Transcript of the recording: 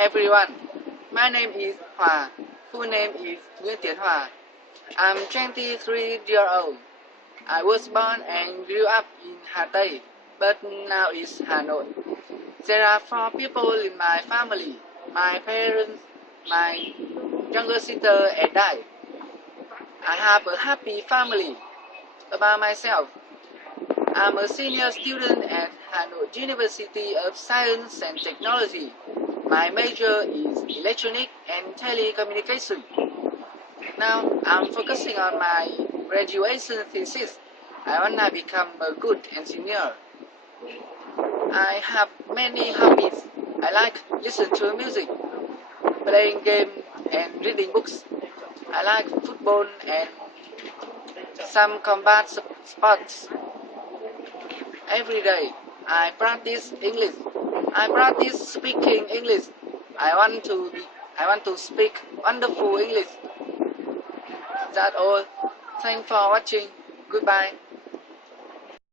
everyone, my name is Hòa. Full name is Nguyễn Tiến Hòa. I'm 23 years old. I was born and grew up in Hà Tây, but now it's Hanoi. There are 4 people in my family: my parents, my younger sister, and I. I have a happy family. About myself, I'm a senior student at Hanoi University of Science and Technology. My major is electronic and telecommunication. Now I'm focusing on my graduation thesis. I wanna become a good engineer. I have many hobbies. I like listen to music, playing game and reading books. I like football and some combat sports. Every day I practice English. I practice speaking English. I want to speak wonderful English. That's all. Thanks for watching. Goodbye.